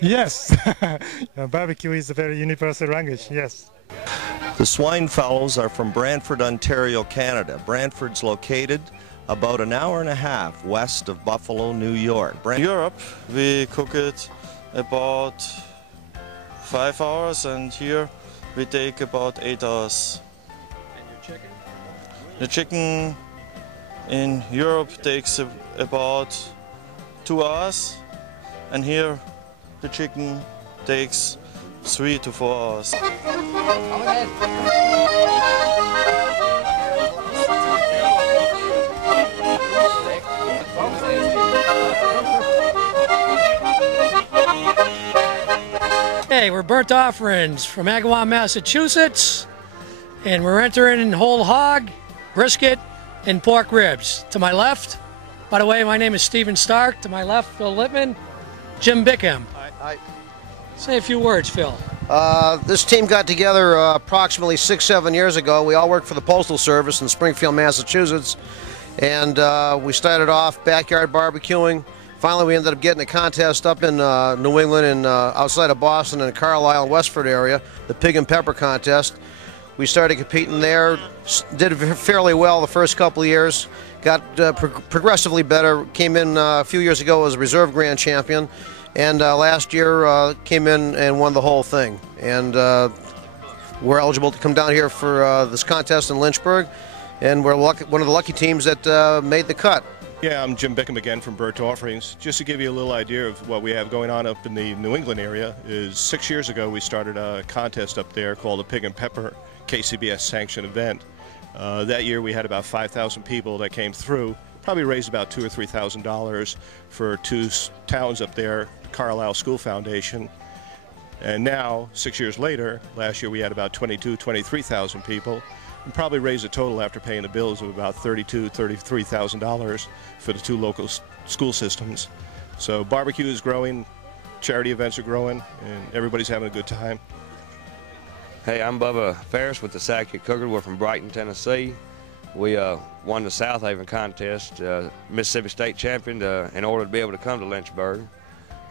Yes, barbecue is a very universal language, yes. The Swine Fellows are from Brantford, Ontario, Canada. Brantford's located about an hour and a half west of Buffalo, New York. In Europe, we cook it about 5 hours, and here we take about 8 hours. And your chicken? The chicken in Europe takes about 2 hours, and here the chicken takes 3 to 4 hours. Hey, we're Burnt Offerings from Agawam, Massachusetts, and we're entering whole hog, brisket, and pork ribs. To my left, by the way, my name is Stephen Stark. To my left, Phil Lippman, Jim Bickham. Hi. Say a few words, Phil. This team got together approximately 6-7 years ago. We all worked for the Postal Service in Springfield, Massachusetts, and we started off backyard barbecuing. Finally, we ended up getting a contest up in New England and outside of Boston in the Carlisle and Westford area, the Pig and Pepper contest. We started competing there, did fairly well the first couple of years, got progressively better, came in a few years ago as a reserve grand champion, and last year came in and won the whole thing. And we're eligible to come down here for this contest in Lynchburg, and we're one of the lucky teams that made the cut. Yeah, I'm Jim Bickham again from Burnt Offerings. Just to give you a little idea of what we have going on up in the New England area, is 6 years ago we started a contest up there called the Pig and Pepper KCBS sanctioned event. That year we had about 5,000 people that came through, probably raised about $2,000 or $3,000 for two towns up there, Carlisle School Foundation. And now, 6 years later, last year we had about 22,000, 23,000 people, and probably raised a total after paying the bills of about $32,000, $33,000 for the two local school systems. So barbecue is growing, charity events are growing, and everybody's having a good time. Hey, I'm Bubba Ferris with the Sackett Cooker. We're from Brighton, Tennessee. We won the South Haven contest, Mississippi State champion, in order to be able to come to Lynchburg.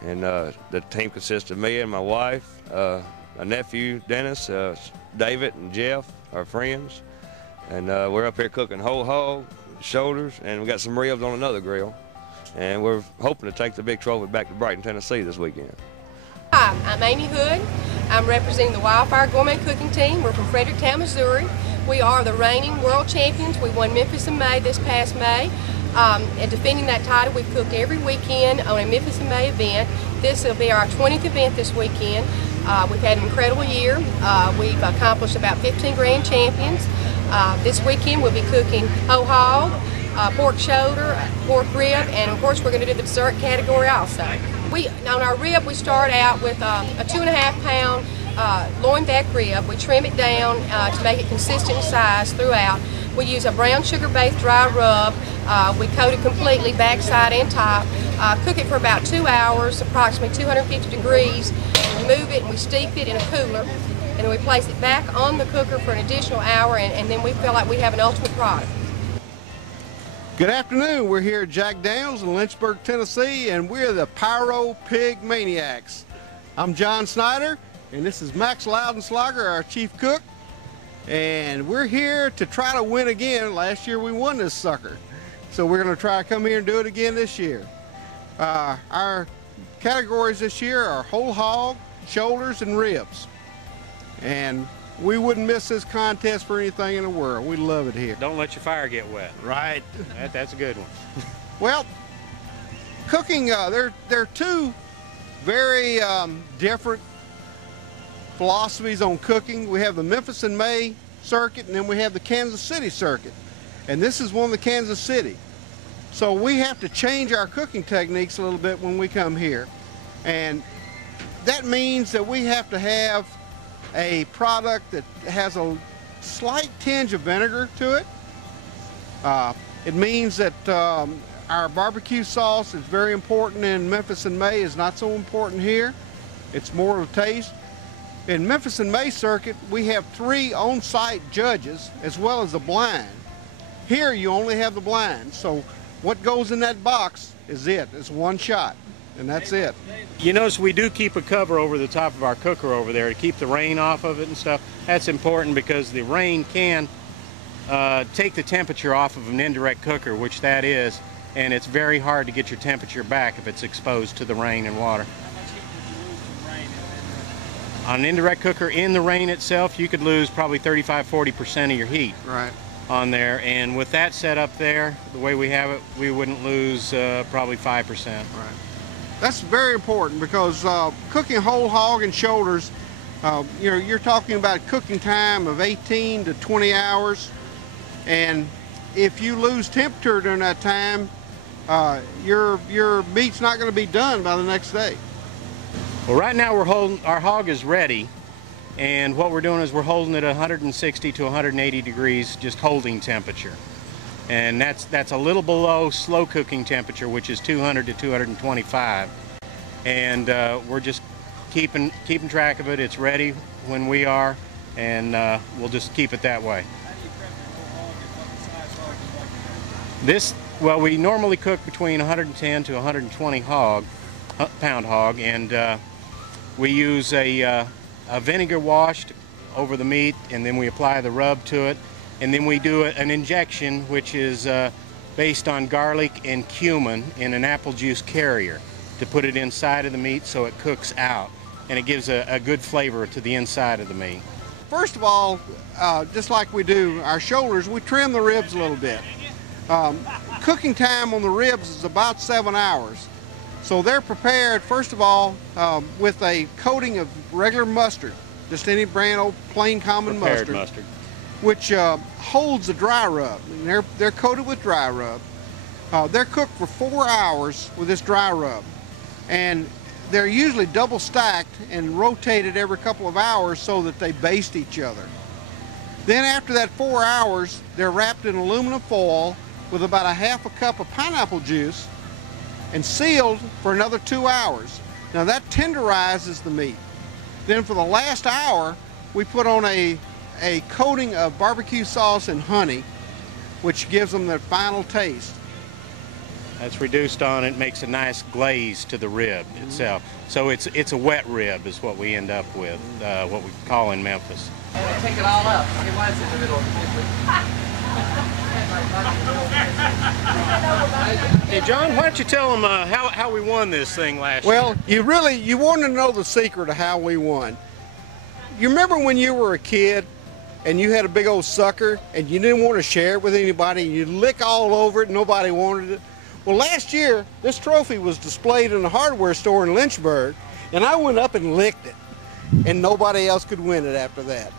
And the team consists of me and my wife, a nephew, Dennis, David, and Jeff, our friends. And we're up here cooking whole hog, shoulders, and we got some ribs on another grill. And we're hoping to take the big trophy back to Brighton, Tennessee this weekend. Hi, I'm Amy Hood. I'm representing the Wildfire Gourmet Cooking Team. We're from Fredericktown, Missouri. We are the reigning world champions. We won Memphis in May this past May. And defending that title, we've cooked every weekend on a Memphis in May event. This will be our 20th event this weekend. We've had an incredible year. We've accomplished about 15 grand champions. This weekend we'll be cooking whole hog, pork shoulder, pork rib, and of course we're going to do the dessert category also. On our rib we start out with a 2.5 pound loin back rib. We trim it down to make it consistent in size throughout. We use a brown sugar based dry rub. We coat it completely backside and top. Cook it for about 2 hours, approximately 250 degrees. Remove it and we steep it in a cooler. And then we place it back on the cooker for an additional hour, and then we feel like we have an ultimate product. Good afternoon. We're here at Jack Daniels in Lynchburg, Tennessee, and we're the Pyro Pig Maniacs. I'm John Snyder, and this is Max Loudenslager, our chief cook. And we're here to try to win again. Last year we won this sucker. So we're going to try to come here and do it again this year. Our categories this year are whole hog, shoulders, and ribs. And we wouldn't miss this contest for anything in the world. We love it here. Don't let your fire get wet. Right. That's a good one. Well, cooking, there are two very different philosophies on cooking. We have the Memphis in May circuit, and then we have the Kansas City circuit. And this is one of the Kansas City. So we have to change our cooking techniques a little bit when we come here. And that means that we have to have a product that has a slight tinge of vinegar to it. It means that our barbecue sauce is very important in Memphis in May, is not so important here. It's more of a taste. In Memphis in May circuit, we have 3 on-site judges as well as a blind. Here you only have the blind, so what goes in that box is it. It's one shot. and that's it. You notice we do keep a cover over the top of our cooker over there to keep the rain off of it and stuff. That's important because the rain can take the temperature off of an indirect cooker, which that is, and it's very hard to get your temperature back if it's exposed to the rain and water. On an indirect cooker in the rain itself, you could lose probably 35–40% of your heat. Right. On there, and with that set up there, the way we have it, we wouldn't lose probably 5%. Right. That's very important because cooking whole hog and shoulders, you know, you're talking about cooking time of 18 to 20 hours, and if you lose temperature during that time, your meat's not going to be done by the next day. Well, right now our hog is ready, and what we're doing is we're holding it 160 to 180 degrees, just holding temperature. And that's a little below slow cooking temperature, which is 200 to 225. And we're just keeping track of it. It's ready when we are, and we'll just keep it that way. Well, we normally cook between 110 to 120 pound hog, and we use a vinegar washed over the meat, and then we apply the rub to it, and then we do an injection, which is based on garlic and cumin in an apple juice carrier to put it inside of the meat so it cooks out, and it gives a good flavor to the inside of the meat. First of all, just like we do our shoulders, we trim the ribs a little bit. Cooking time on the ribs is about 7 hours. So they're prepared, first of all, with a coating of regular mustard, just any brand old plain common mustard, which holds the dry rub. And they're coated with dry rub. They're cooked for 4 hours with this dry rub. And they're usually double stacked and rotated every couple of hours so that they baste each other. Then after that 4 hours, they're wrapped in aluminum foil with about a half a cup of pineapple juice and sealed for another 2 hours. Now that tenderizes the meat. Then for the last hour, we put on a coating of barbecue sauce and honey, which gives them their final taste. That's reduced on it, makes a nice glaze to the rib itself. So it's a wet rib is what we end up with, what we call in Memphis. Take it all up. It was in the middle of the Hey John, why don't you tell them how we won this thing last year? Well, you want to know the secret of how we won. You remember when you were a kid and you had a big old sucker and you didn't want to share it with anybody and you'd lick all over it and nobody wanted it? Well, last year, this trophy was displayed in a hardware store in Lynchburg, and I went up and licked it, and nobody else could win it after that.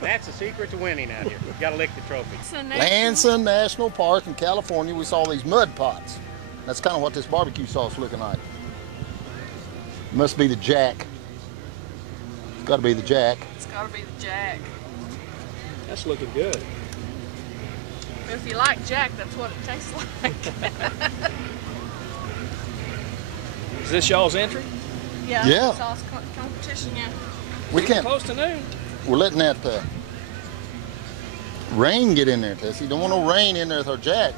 That's the secret to winning out here. We've got to lick the trophy. Lansing National Park in California, we saw these mud pots. That's kind of what this barbecue sauce is looking like. Must be the Jack. It's got to be the Jack. It's got to be the Jack. That's looking good. If you like Jack, that's what it tastes like. Is this y'all's entry? Yeah. Sauce competition, yeah. We can't. Close to noon. We're letting that rain get in there, Tessie. Don't want no rain in there with our Jack.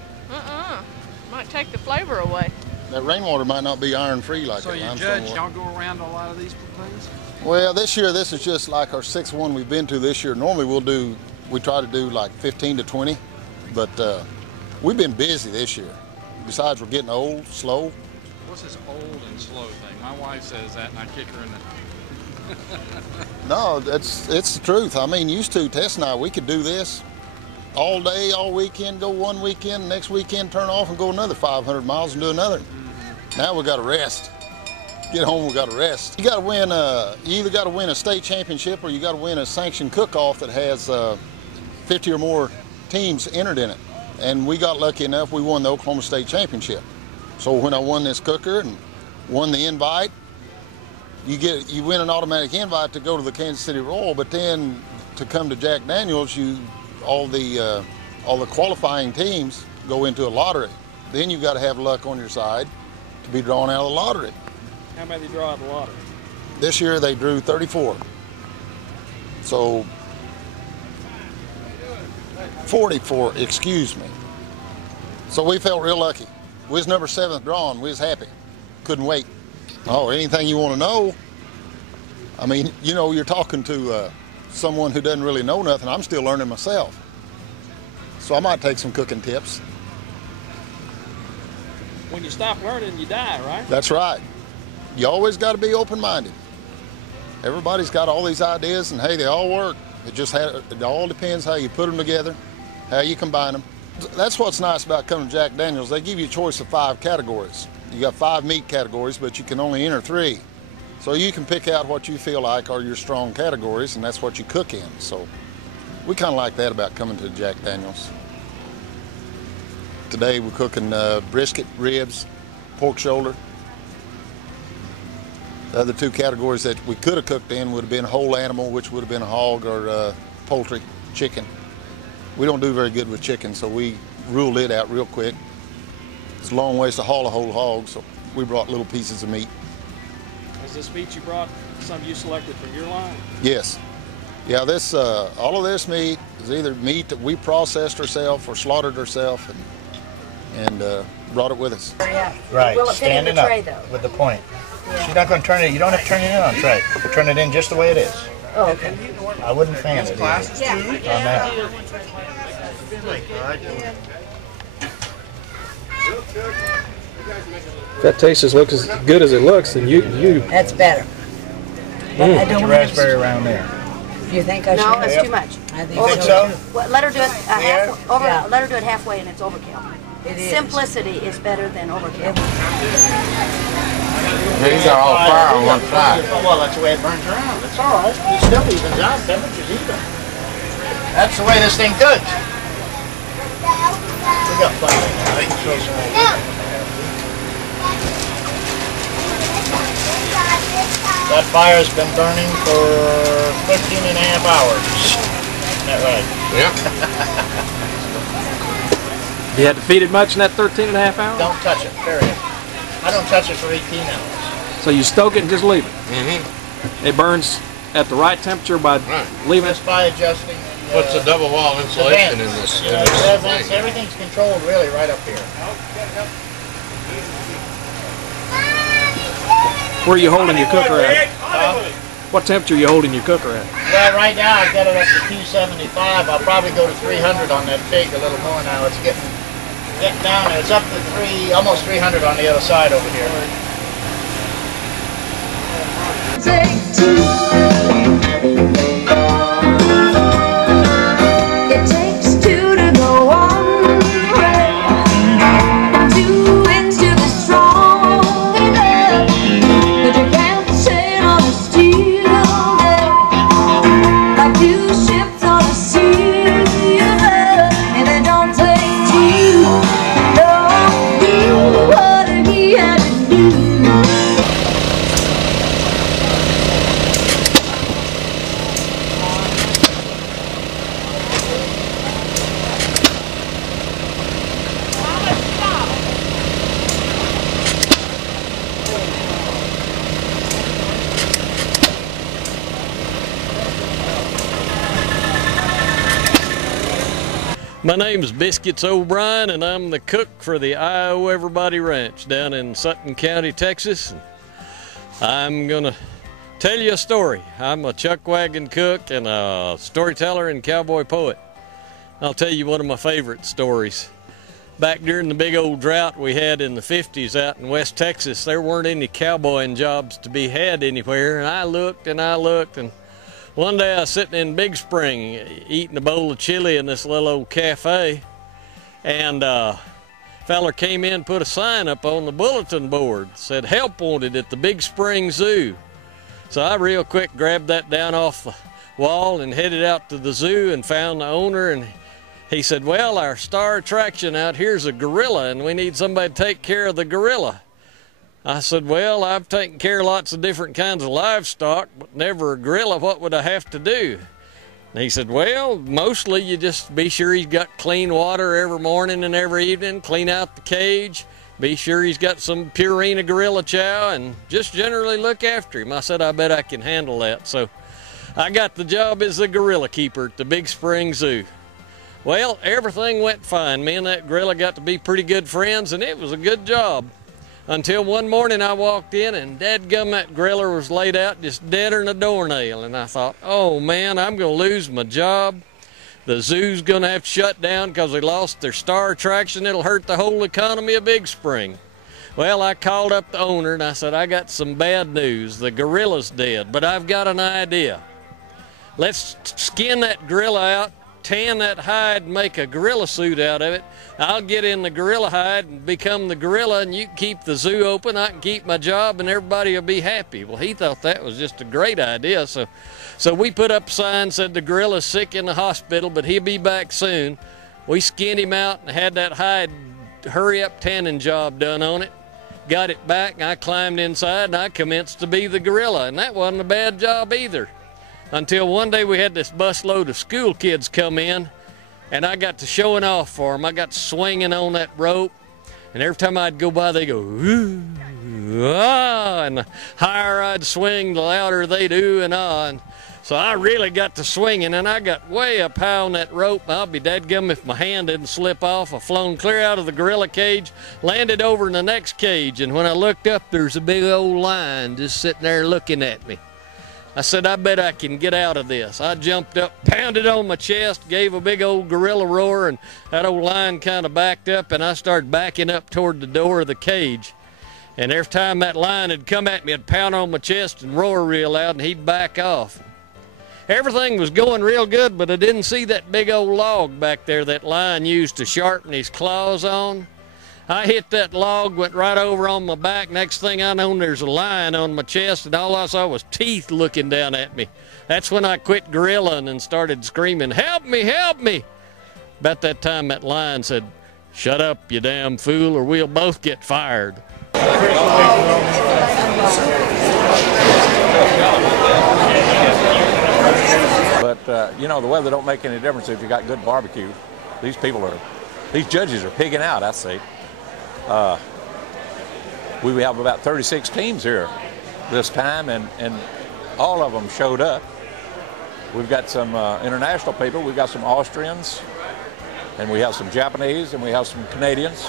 Might take the flavor away. That rainwater might not be iron-free like so that. So you judge, y'all go around a lot of these things? Well, this year, this is just like our 6th one we've been to this year. Normally we try to do like 15 to 20. But we've been busy this year. Besides, we're getting old, slow. What's this old and slow thing? My wife says that, and I kick her in the... No, it's the truth. I mean, used to, Tess and I, we could do this all day, all weekend, go one weekend, next weekend turn off and go another 500 miles and do another. Now we got to rest. Get home, we got to rest. You got to win. You either got to win a state championship or you got to win a sanctioned cook-off that has 50 or more teams entered in it, and we got lucky enough we won the Oklahoma State Championship. So when I won this cooker and won the invite, you win an automatic invite to go to the Kansas City Royal, but then to come to Jack Daniels, all the qualifying teams go into a lottery. Then you've got to have luck on your side to be drawn out of the lottery. How many draw out of the lottery? This year they drew 34. So 44, excuse me. So we felt real lucky. We was number 7th drawn. We was happy. Couldn't wait. Oh, anything you want to know? I mean, you know, you're talking to someone who doesn't really know nothing. I'm still learning myself. So I might take some cooking tips. When you stop learning, you die, right? That's right. You always got to be open-minded. Everybody's got all these ideas, and hey, they all work. It all depends how you put them together, how you combine them. That's what's nice about coming to Jack Daniel's. They give you a choice of 5 categories. You got 5 meat categories, but you can only enter 3. So you can pick out what you feel like are your strong categories, and that's what you cook in. So we kind of like that about coming to Jack Daniel's. Today we're cooking brisket, ribs, pork shoulder. The other 2 categories that we could have cooked in would have been whole animal, which would have been a hog or poultry, chicken. We don't do very good with chicken, so we ruled it out real quick. It's a long ways to haul a whole hog, so we brought little pieces of meat. Is this meat you brought some you selected from your line? Yes. Yeah, this all of this meat is either meat that we processed ourselves or slaughtered ourselves and brought it with us. Right, Will it fit in the standing up tray, though? with the point. Yeah. You're not going to turn it, you don't have to turn it in on tray. We'll turn it in just the way it is. Oh, okay. I wouldn't fan it either on that. If that tastes looks as good as it looks, then you. That's better. But I Put don't your want raspberry around there. You think I should? No, that's too much. I think You think so? Well, let her do it Yeah. let her do it halfway, and it's overkill. It is. Simplicity is better than overkill. These are all fire on one side. Well, that's the way it burns around. It's all right. It still evens out. Temperature's even. That's the way this thing cooks. We got plenty. That fire's been burning for 13 and a half hours. Isn't that right? You had to feed it much in that 13 and a half hours? Don't touch it, period. I don't touch it for 18 hours. So you stoke it and just leave it? Mm-hmm. It burns at the right temperature by leaving it? Just by adjusting the, What's the double wall insulation in this? Everything's controlled really right up here. Where are you holding your cooker at? What temperature are you holding your cooker at? Well, right now I've got it up to 275. I'll probably go to 300 on that pig a little more now. It's getting down there. It's up to almost 300 on the other side over here. Take 2. It takes 2 to go one way. 2 into the strong enough, but you can't sail on a steel day like 2 ships on a sea of love, and it don't take 2. Don't do what he had to do. My name's Biscuits O'Brien, and I'm the cook for the I Owe Everybody Ranch down in Sutton County, Texas. I'm gonna tell you a story. I'm a chuck wagon cook and a storyteller and cowboy poet. I'll tell you one of my favorite stories. Back during the big old drought we had in the 50s out in West Texas, there weren't any cowboying jobs to be had anywhere, and I looked, and one day I was sitting in Big Spring eating a bowl of chili in this little old cafe, and a feller came in and put a sign up on the bulletin board, said help wanted at the Big Spring Zoo. So I real quick grabbed that down off the wall and headed out to the zoo and found the owner, and he said, well, our star attraction out here is a gorilla and we need somebody to take care of the gorilla. I said, well, I've taken care of lots of different kinds of livestock, but never a gorilla. What would I have to do? And he said, well, mostly you just be sure he's got clean water every morning and every evening, clean out the cage, be sure he's got some Purina gorilla chow, and just generally look after him. I said, I bet I can handle that. So I got the job as the gorilla keeper at the Big Spring Zoo. Well, everything went fine. Me and that gorilla got to be pretty good friends, and it was a good job. Until one morning I walked in, and dadgum, that gorilla was laid out just deader than a doornail. And I thought, oh man, I'm going to lose my job. The zoo's going to have to shut down because they lost their star attraction. It'll hurt the whole economy of Big Spring. Well, I called up the owner and I said, I got some bad news. The gorilla's dead, but I've got an idea. Let's skin that gorilla out, tan that hide, and make a gorilla suit out of it. I'll get in the gorilla hide and become the gorilla, and you can keep the zoo open. I can keep my job, and everybody will be happy. Well, he thought that was just a great idea, so we put up a sign, said the gorilla's sick in the hospital, but he'll be back soon. We skinned him out and had that hide hurry-up tanning job done on it. Got it back, and I climbed inside, and I commenced to be the gorilla, and that wasn't a bad job either. Until one day we had this busload of school kids come in, and I got to showing off for them. I got to swinging on that rope, and every time I'd go by, they go, ooh, ah, and the higher I'd swing, the louder they'd ooh and ah. And so I really got to swinging, and I got way up high on that rope. I'll be dadgum if my hand didn't slip off. I flown clear out of the gorilla cage, landed over in the next cage, and when I looked up, there's a big old lion just sitting there looking at me. I said, I bet I can get out of this. I jumped up, pounded on my chest, gave a big old gorilla roar, and that old lion kind of backed up, and I started backing up toward the door of the cage. And every time that lion had come at me, I'd pound on my chest and roar real loud, and he'd back off. Everything was going real good, but I didn't see that big old log back there that lion used to sharpen his claws on. I hit that log, went right over on my back. Next thing I know, there's a lion on my chest, and all I saw was teeth looking down at me. That's when I quit gorilling and started screaming, help me, help me. About that time, that lion said, shut up, you damn fool, or we'll both get fired. But, you know, the weather don't make any difference if you got good barbecue. These judges are pigging out, I say. We have about 36 teams here this time, and all of them showed up. We've got some international people. We've got some Austrians, and we have some Japanese, and we have some Canadians,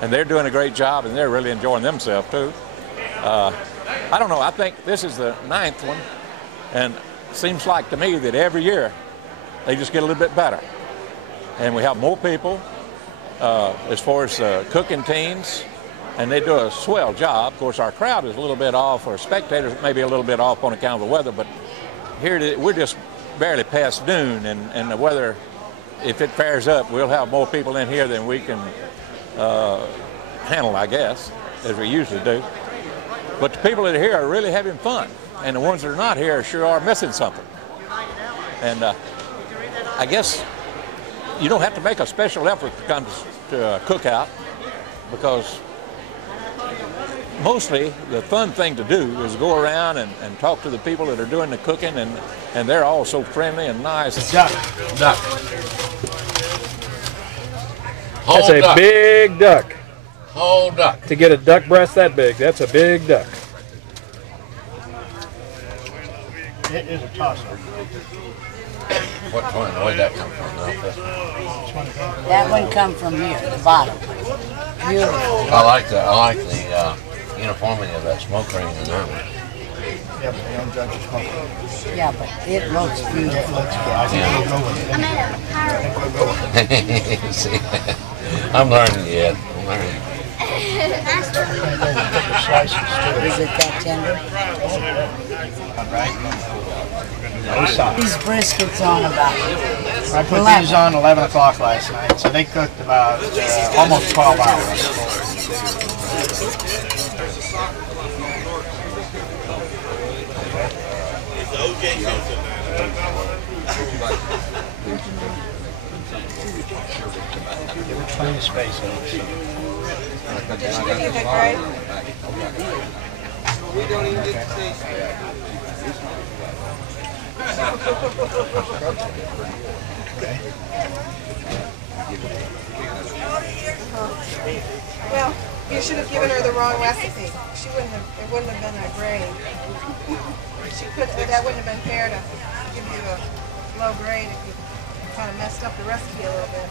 and they're doing a great job, and they're really enjoying themselves too. I don't know, I think this is the 9th one, and it seems like to me that every year they just get a little bit better. And we have more people as far as cooking teams, and they do a swell job. Of course, our crowd is a little bit off, or spectators maybe a little bit off on account of the weather, but here we're just barely past noon, and the weather, if it fares up, we'll have more people in here than we can handle, I guess, as we usually do. But the people that are here are really having fun, and the ones that are not here sure are missing something. And I guess you don't have to make a special effort to come to a cookout, because mostly the fun thing to do is go around and talk to the people that are doing the cooking, and they're all so friendly and nice. Duck. That's a big duck. Whole duck. To get a duck breast that big, that's a big duck. It is a tosser. Where'd that come from? That one come from here, the bottom. Beautiful. I like the uniformity of that smoke ring in that one. Yeah, but they don't judge the smoke. Yeah, but it looks beautiful. It looks good. I think we'll go with it. I think we'll go with it. See, I'm learning yet. I'm learning. Is it that tender? These briskets on about I put these on 11 o'clock last night, so they cooked about almost 12 hours. We're trying to space it. We don't even get to taste it. Well, you should have given her the wrong recipe. It wouldn't have been a grade. That wouldn't have been fair to give you a low grade if you kind of messed up the recipe a little bit.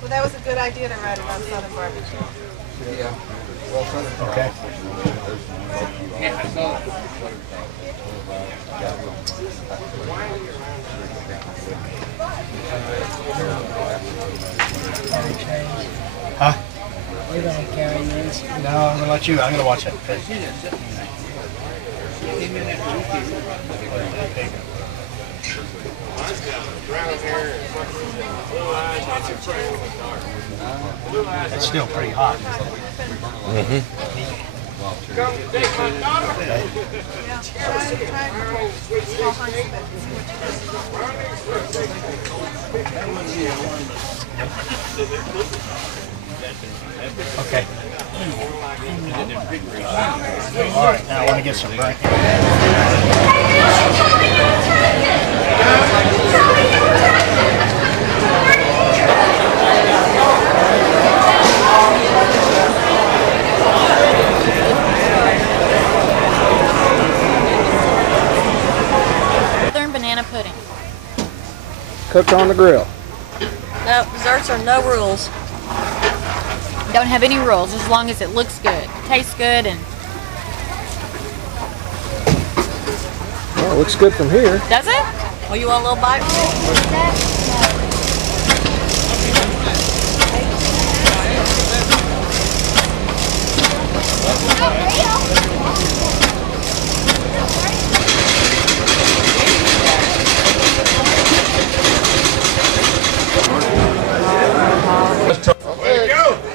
Well, that was a good idea to write about Southern barbecue. Yeah. Okay. Huh? You're gonna carry this? No, I'm gonna let you. I'm gonna watch it. It's still pretty hot. Mm-hmm. Come take my daughter. Okay. Yeah, try small hunks of it. Okay. All right, now I want to get some brain. Southern banana pudding. Cooked on the grill. No, desserts are no rules. Don't have any rules as long as it looks good, tastes good, and Well, it looks good from here. does it? Well, you want a little bite?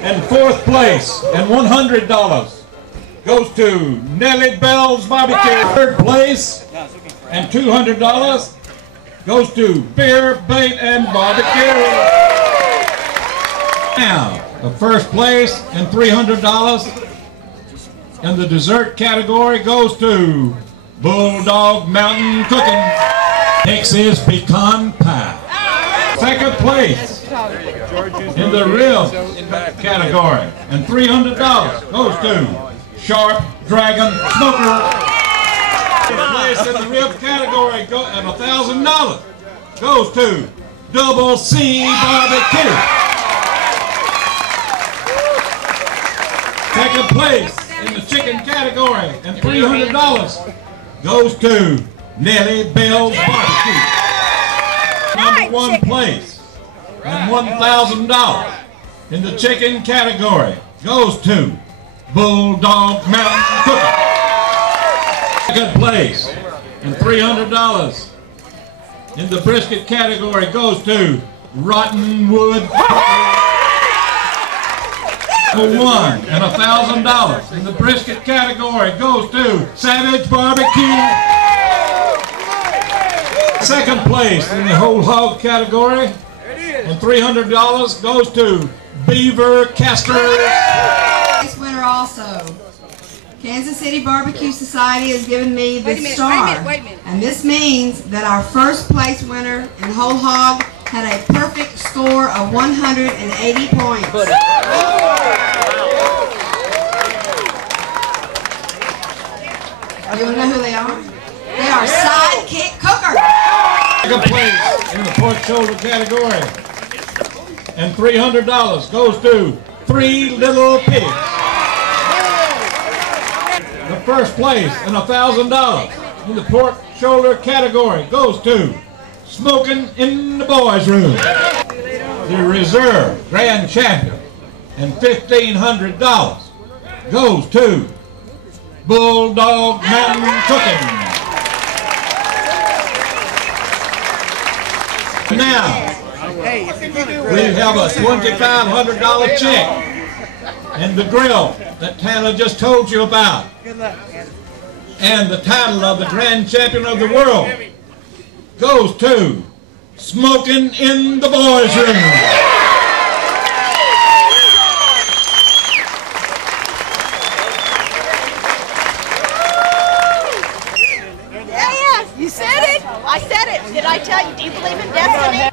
And fourth place and $100 goes to Nellie Bell's Barbecue. Third place and $200 goes to Beer, Bait, and Barbecue. Now, the first place and $300 in the dessert category goes to Bulldog Mountain Cooking. Next is Pecan Pie. Second place in the rib category, and $300 goes to Sharp Dragon Smoker. Third place in the rib category, and $1,000 goes to Double C Barbecue. Second place in the chicken category, and $300 goes to Nellie Bell's Barbecue. Number one place and $1,000 in the chicken category goes to Bulldog Mountain Cooking. Second place and $300 in the brisket category goes to Rotten Wood. Number one and $1,000 in the brisket category goes to Savage Barbecue. Second place in the whole hog category, and $300 goes to Beaver Castor. This winner also. Kansas City Barbecue Society has given me this star. Wait a minute. And this means that our first place winner in whole hog had a perfect score of 180 points. You want to know who they are? They are Sidekick Cookers. Second place in the pork shoulder category, and $300 goes to Three Little Pigs. The first place and $1,000 in the pork shoulder category goes to Smoking in the Boys Room. The reserve grand champion, and $1,500 goes to Bulldog Mountain Cooking. Now, we have a $2,500 check and the grill that Tanner just told you about. And the title of the Grand Champion of the World goes to Smoking in the Boys Room. Yes, you said it. I I said it. Did I tell you? Do you believe in destiny?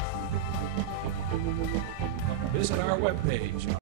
Visit our webpage.